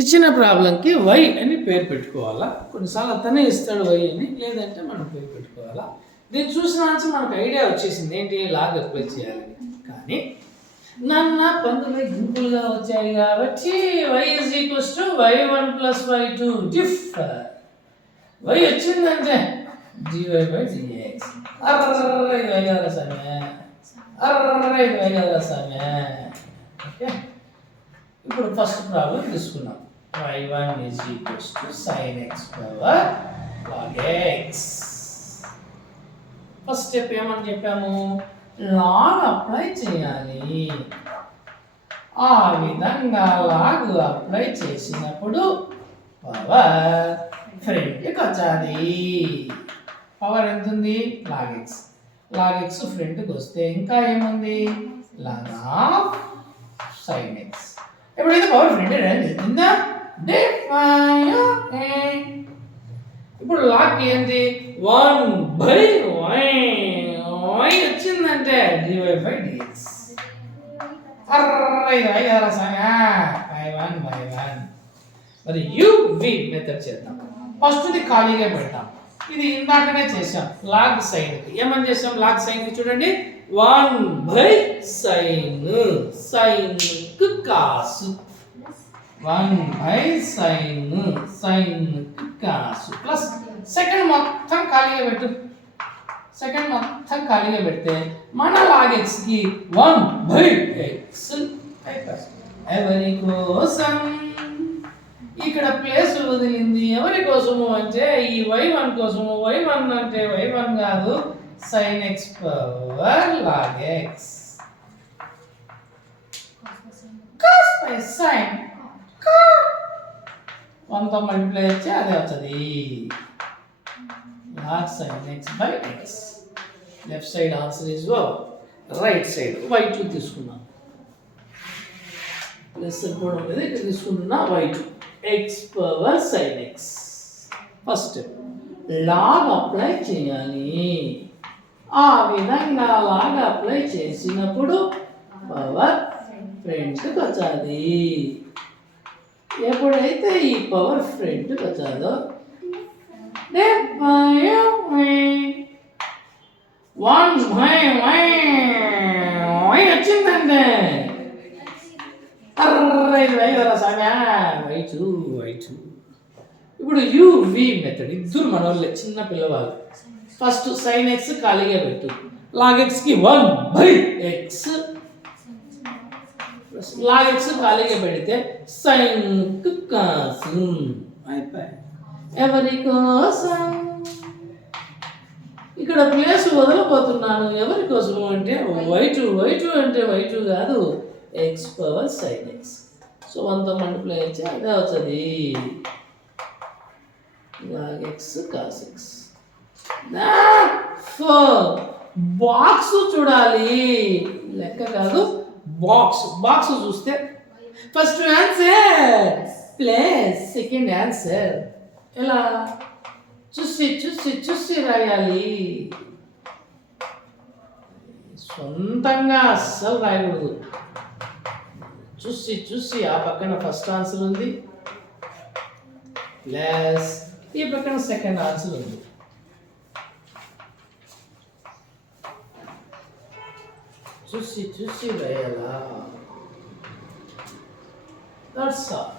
ఇచ్చిన ప్రాబ్లంకి వై అని పేరు పెట్టుకోవాలా. కొన్నిసార్లు అతనే ఇస్తాడు వై అని, లేదంటే మనం పేరు పెట్టుకోవాలా. దీన్ని చూసిన ఆన్సర్ మనకు ఐడియా వచ్చేసింది ఏంటి, లాగ్ అప్లై చేయాలని. కానీ నన్న పందులు గుంపులుగా వచ్చాయి కాబట్టి y is equals to y1 plus y2 diff y వచ్చిందంటే dy by dx. అర్రే ఇది y కదా సమయ, అర్రే ఇది y కదా సమయ. ఓకే, ఇప్పుడు ఫస్ట్ ప్రాబ్లం తీసుకున్నాం. y1 is equals to sin x power log x. First step ఏమని చెప్పాము, లాగ్ అప్లై చేయాలి. ఆ విధంగా లాగ్ అప్లై చేసినప్పుడు పవర్ ఫ్రంట్కి వచ్చాది. పవర్ ఎంత ఉంది, లాగ్ ఎక్స్. లాగ్ ఎక్స్ ఫ్రంట్కి వస్తే ఇంకా ఏముంది, లాగ్ ఆఫ్ సైన్ ఎక్స్. ఎప్పుడైతే పవర్ ఫ్రంట్ తెలిసిందా, ఇప్పుడు లాగ్ ఏంటి, 1/y వచ్చిందంటే dy by dx. మరి uv మెథడ్ చేద్దాం. ఫస్ట్ ఇది ఖాళీగా పెట్టాం, ఇది ఇందాకనే చేసాం. లాగ్ సైన్ ఏమని చేసాం, లాగ్ సైన్ చూడండి, 1/sin కు కాస్, 1/sin కు కాస్ ప్లస్ సెకండ్ మొత్తం ఖాళీగా పెట్టు. సెకండ్ మొత్తం ఖాళీగా పెడితే మన లాగ్ ఎక్స్ కి 1/x ఎవరి కోసం ఇక్కడ ప్లేస్ వదిలింది, ఎవరి కోసము అంటే ఈ y1 కోసము. y1 అంటే y1 కాదు, sin x power log x cos by sin cos 1 తో మల్టిప్లై చేస్తే అదే వస్తుంది, log sin x by x. Left side answer is right side y2 తీసుకున్నాం. ప్లస్ కూడా ఉండేది, ఇక్కడ తీసుకుంటున్నా y2 x power sin x. First step log apply చేయాలి. ఆ విధంగా లాగ్ అప్లై చేసినప్పుడు పవర్ ఫ్రంట్కి వచ్చాది. ఎప్పుడైతే ఈ పవర్ ఫ్రంట్కి వచ్చాదో వచ్చిందంటే y2. ఇప్పుడు uv మెథడ్, ఇద్దరు మనోళ్ళే, చిన్న పిల్లవాళ్ళు. ఫస్ట్ sin x ఖాళీగా పెట్టు, log x కి 1/x, log x ఖాళీగా పెడితే sin కు cos. అయిపోయి ఎవరి కోసం ఇక్కడ ప్లేస్ వదలపోతున్నాను. ఎవరి కోసము అంటే y2 అంటే y2 కాదు, x power sin x. So 1 తో మల్టిప్లై చేస్తే అదే అవుతుంది, log x cos x. Box చూడాలి, లెక్క కాదు, బాక్స్ చూస్తే first answer plus second answer ఎలా చూసి రాయాలి. సొంతంగా అస్సలు రాయకూడదు, చూసి ఆ పక్కన ఫస్ట్ ఆన్సర్ ఉంది, ప్లస్ ఈ పక్కన సెకండ్ ఆన్సర్ ఉంది. చూసి రాయాలా, దట్స్ ఆల్.